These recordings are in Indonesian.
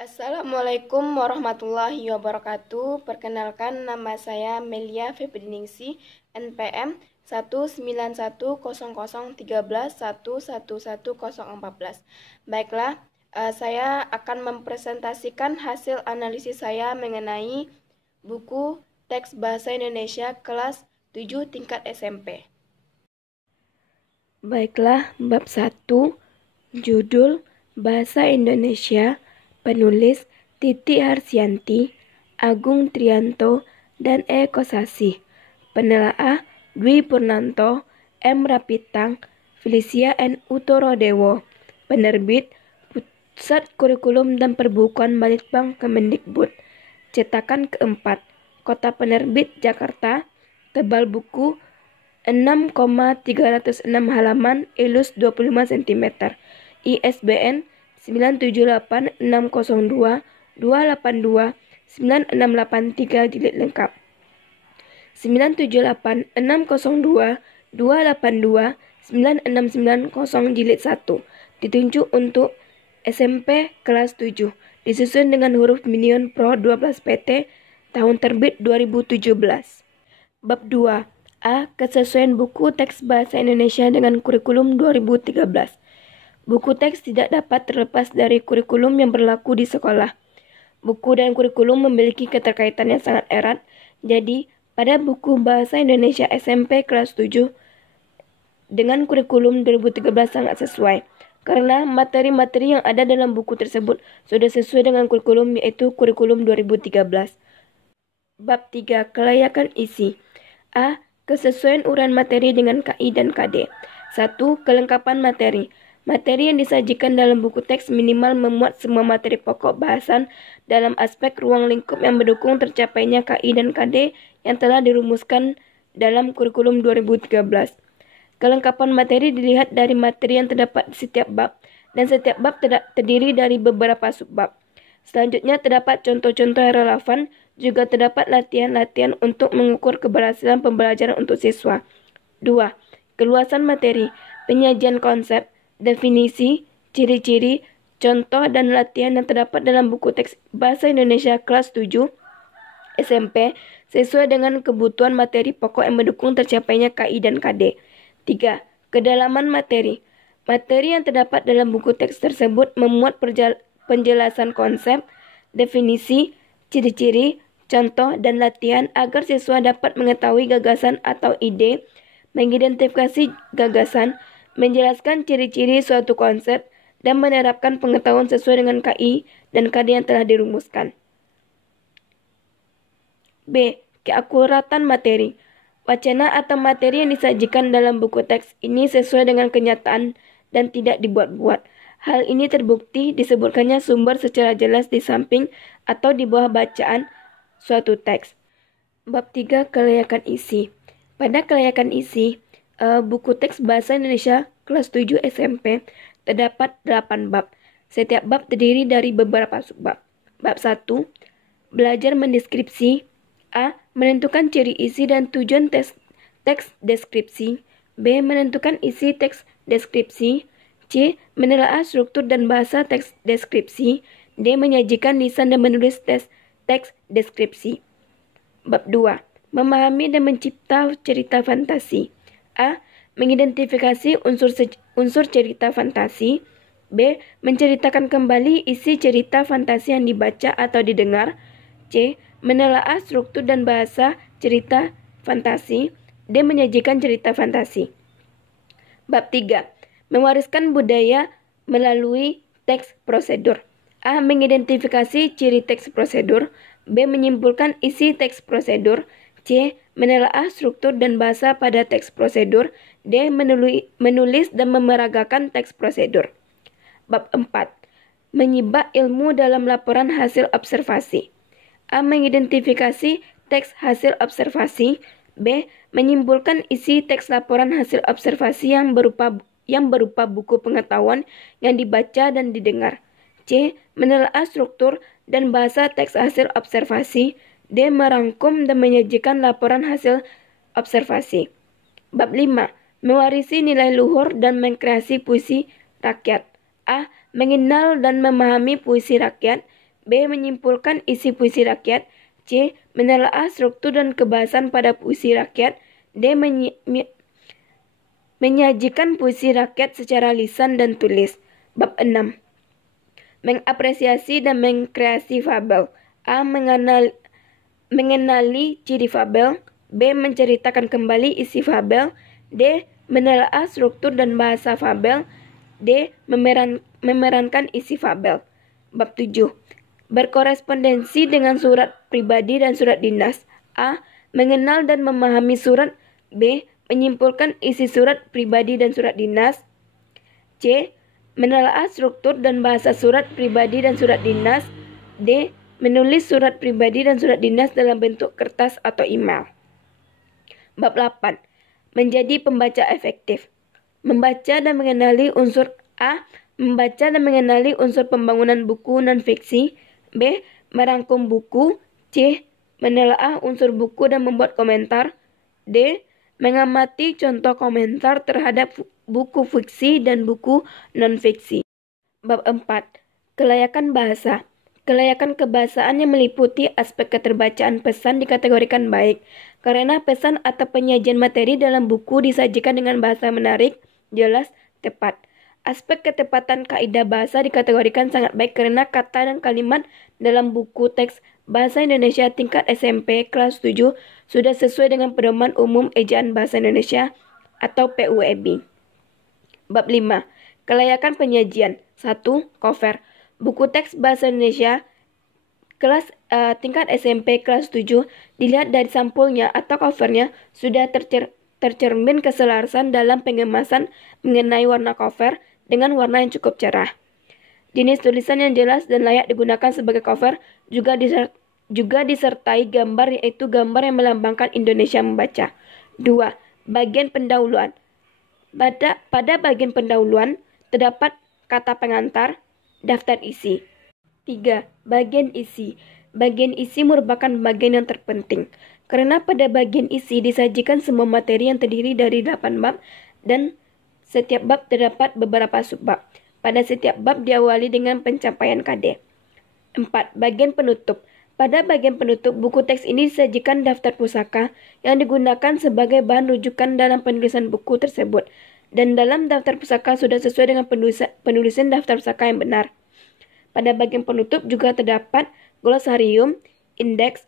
Assalamualaikum warahmatullahi wabarakatuh. Perkenalkan, nama saya Melia Febriningsi, NPM 1910013111114. Baiklah, saya akan mempresentasikan hasil analisis saya mengenai buku teks bahasa Indonesia kelas 7 tingkat SMP. Baiklah, bab 1, judul Bahasa Indonesia, penulis Titi Harsianti, Agung Trianto, dan E. Kosasih. Penelaah Dwi Purnanto, M. Rapitang, Felicia N. Utorodewo. Penerbit Pusat Kurikulum dan Perbukuan Balitbang Kemendikbud. Cetakan keempat, Kota Penerbit Jakarta. Tebal buku 6,306 halaman, ilus 25 cm. ISBN 9786022829683 jilid lengkap. 9786022829690 jilid 1. Ditunjuk untuk SMP kelas 7. Disusun dengan huruf Minion Pro 12 PT. Tahun terbit 2017. Bab 2. A. Kesesuaian buku teks bahasa Indonesia dengan kurikulum 2013. Buku teks tidak dapat terlepas dari kurikulum yang berlaku di sekolah. Buku dan kurikulum memiliki keterkaitan yang sangat erat. Jadi, pada buku Bahasa Indonesia SMP kelas 7 dengan kurikulum 2013 sangat sesuai. Karena materi-materi yang ada dalam buku tersebut sudah sesuai dengan kurikulum, yaitu kurikulum 2013. Bab 3. Kelayakan isi. A. Kesesuaian uraian materi dengan KI dan KD. 1. Kelengkapan materi. Materi yang disajikan dalam buku teks minimal memuat semua materi pokok bahasan dalam aspek ruang lingkup yang mendukung tercapainya KI dan KD yang telah dirumuskan dalam kurikulum 2013. Kelengkapan materi dilihat dari materi yang terdapat di setiap bab, dan setiap bab terdiri dari beberapa subbab. Selanjutnya terdapat contoh-contoh yang relevan, juga terdapat latihan-latihan untuk mengukur keberhasilan pembelajaran untuk siswa. 2. Keluasan materi, penyajian konsep, definisi, ciri-ciri, contoh, dan latihan yang terdapat dalam buku teks Bahasa Indonesia kelas 7 SMP sesuai dengan kebutuhan materi pokok yang mendukung tercapainya KI dan KD. 3. Kedalaman materi. Materi yang terdapat dalam buku teks tersebut memuat penjelasan konsep, definisi, ciri-ciri, contoh, dan latihan agar siswa dapat mengetahui gagasan atau ide, mengidentifikasi gagasan, menjelaskan ciri-ciri suatu konsep, dan menerapkan pengetahuan sesuai dengan KI dan KD yang telah dirumuskan. B. Keakuratan materi. Wacana atau materi yang disajikan dalam buku teks ini sesuai dengan kenyataan dan tidak dibuat-buat. Hal ini terbukti disebutkannya sumber secara jelas di samping atau di bawah bacaan suatu teks. Bab 3. Kelayakan isi. Pada kelayakan isi, buku teks Bahasa Indonesia kelas 7 SMP terdapat 8 bab. Setiap bab terdiri dari beberapa subbab. Bab 1. Belajar mendeskripsi. A. Menentukan ciri isi dan tujuan teks deskripsi. B. Menentukan isi teks deskripsi. C. Menelaah struktur dan bahasa teks deskripsi. D. Menyajikan lisan dan menulis teks deskripsi. Bab 2. Memahami dan mencipta cerita fantasi. A. Mengidentifikasi unsur cerita fantasi. B. Menceritakan kembali isi cerita fantasi yang dibaca atau didengar. C. Menelaah struktur dan bahasa cerita fantasi. D. Menyajikan cerita fantasi. Bab 3. Mewariskan budaya melalui teks prosedur. A. Mengidentifikasi ciri teks prosedur. B. Menyimpulkan isi teks prosedur. C. Menelaah struktur dan bahasa pada teks prosedur. D. Menulis dan memeragakan teks prosedur. Bab 4. Menyibak ilmu dalam laporan hasil observasi. A. Mengidentifikasi teks hasil observasi. B. Menyimpulkan isi teks laporan hasil observasi yang berupa buku pengetahuan yang dibaca dan didengar. C. Menelaah struktur dan bahasa teks hasil observasi. D. Merangkum dan menyajikan laporan hasil observasi. Bab 5. Mewarisi nilai luhur dan mengkreasi puisi rakyat. A. Mengenal dan memahami puisi rakyat. B. Menyimpulkan isi puisi rakyat. C. Menelaah struktur dan kebahasan pada puisi rakyat. D. Menyajikan puisi rakyat secara lisan dan tulis. Bab 6. Mengapresiasi dan mengkreasi fabel. A. Mengenali ciri fabel. B. Menceritakan kembali isi fabel. D. Menelaah struktur dan bahasa fabel. D. Memerankan isi fabel. Bab 7. Berkorespondensi dengan surat pribadi dan surat dinas. A. Mengenal dan memahami surat. B. Menyimpulkan isi surat pribadi dan surat dinas. C. Menelaah struktur dan bahasa surat pribadi dan surat dinas. D. Menulis surat pribadi dan surat dinas dalam bentuk kertas atau email. Bab 8. Menjadi pembaca efektif. Membaca dan mengenali unsur. A. Membaca dan mengenali unsur pembangunan buku non-fiksi. B. Merangkum buku. C. Menelaah unsur buku dan membuat komentar. D. Mengamati contoh komentar terhadap buku fiksi dan buku non-fiksi. Bab 4. Kelayakan bahasa. Kelayakan kebahasaan yang meliputi aspek keterbacaan pesan dikategorikan baik, karena pesan atau penyajian materi dalam buku disajikan dengan bahasa menarik, jelas, tepat. Aspek ketepatan kaidah bahasa dikategorikan sangat baik karena kata dan kalimat dalam buku teks Bahasa Indonesia tingkat SMP kelas 7 sudah sesuai dengan Pedoman Umum Ejaan Bahasa Indonesia atau PUEB. Bab 5. Kelayakan penyajian. 1. Cover. Buku teks Bahasa Indonesia kelas tingkat SMP kelas 7 dilihat dari sampulnya atau covernya sudah tercermin keselarasan dalam pengemasan mengenai warna cover dengan warna yang cukup cerah. Jenis tulisan yang jelas dan layak digunakan sebagai cover juga disertai gambar, yaitu gambar yang melambangkan Indonesia membaca. 2. Bagian pendahuluan. Pada bagian pendahuluan terdapat kata pengantar, daftar isi. 3. Bagian isi. Bagian isi merupakan bagian yang terpenting, karena pada bagian isi disajikan semua materi yang terdiri dari 8 bab dan setiap bab terdapat beberapa subbab. Pada setiap bab diawali dengan pencapaian KD. 4. Bagian penutup. Pada bagian penutup, buku teks ini disajikan daftar pusaka yang digunakan sebagai bahan rujukan dalam penulisan buku tersebut. Dan dalam daftar pusaka sudah sesuai dengan penulisan daftar pusaka yang benar. Pada bagian penutup juga terdapat glosarium, indeks,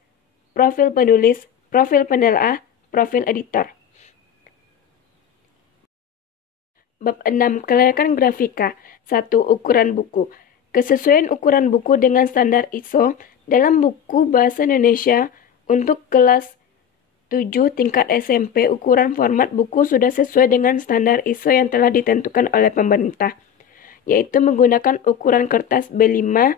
profil penulis, profil penelaah, profil editor. Bab 6. Kelayakan grafika. 1. Ukuran buku. Kesesuaian ukuran buku dengan standar ISO dalam buku Bahasa Indonesia untuk kelas 7 tingkat SMP, ukuran format buku sudah sesuai dengan standar ISO yang telah ditentukan oleh pemerintah, yaitu menggunakan ukuran kertas B5.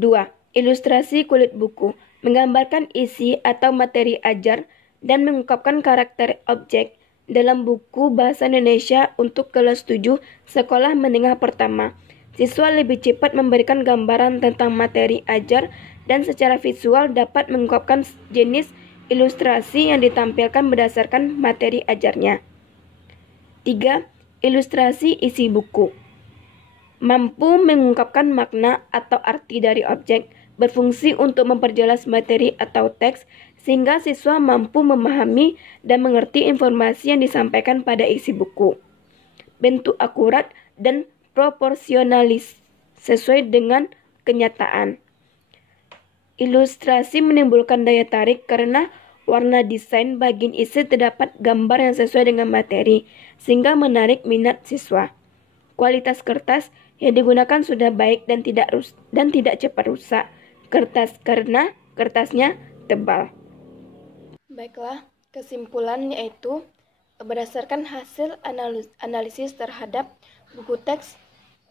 2. Ilustrasi kulit buku. Menggambarkan isi atau materi ajar dan mengungkapkan karakter objek dalam buku Bahasa Indonesia untuk kelas 7 sekolah menengah pertama. Siswa lebih cepat memberikan gambaran tentang materi ajar dan secara visual dapat mengungkapkan jenis ilustrasi yang ditampilkan berdasarkan materi ajarnya. 3. Ilustrasi isi buku. Mampu mengungkapkan makna atau arti dari objek, berfungsi untuk memperjelas materi atau teks sehingga siswa mampu memahami dan mengerti informasi yang disampaikan pada isi buku. Bentuk akurat dan proporsionalis sesuai dengan kenyataan. Ilustrasi menimbulkan daya tarik karena warna desain bagian isi terdapat gambar yang sesuai dengan materi sehingga menarik minat siswa. Kualitas kertas yang digunakan sudah baik dan tidak cepat rusak karena kertasnya tebal. Baiklah, kesimpulan yaitu berdasarkan hasil analisis terhadap buku teks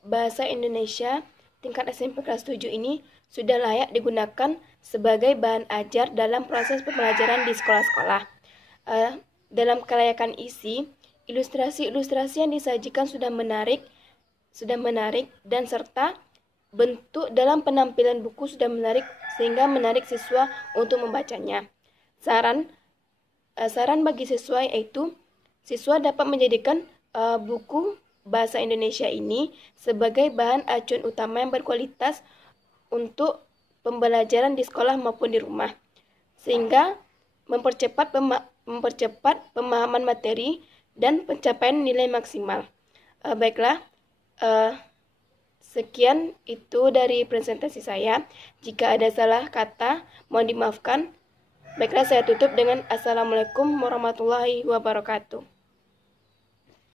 Bahasa Indonesia tingkat SMP kelas 7 ini sudah layak digunakan sebagai bahan ajar dalam proses pembelajaran di sekolah-sekolah. Dalam kelayakan isi, ilustrasi-ilustrasi yang disajikan sudah menarik dan serta bentuk dalam penampilan buku sudah menarik sehingga menarik siswa untuk membacanya. Saran bagi siswa yaitu siswa dapat menjadikan buku bahasa Indonesia ini sebagai bahan acuan utama yang berkualitas untuk pembelajaran di sekolah maupun di rumah, sehingga mempercepat pemahaman materi dan pencapaian nilai maksimal. Baiklah, sekian itu dari presentasi saya. Jika ada salah kata, mohon dimaafkan. Baiklah, saya tutup dengan Assalamualaikum warahmatullahi wabarakatuh.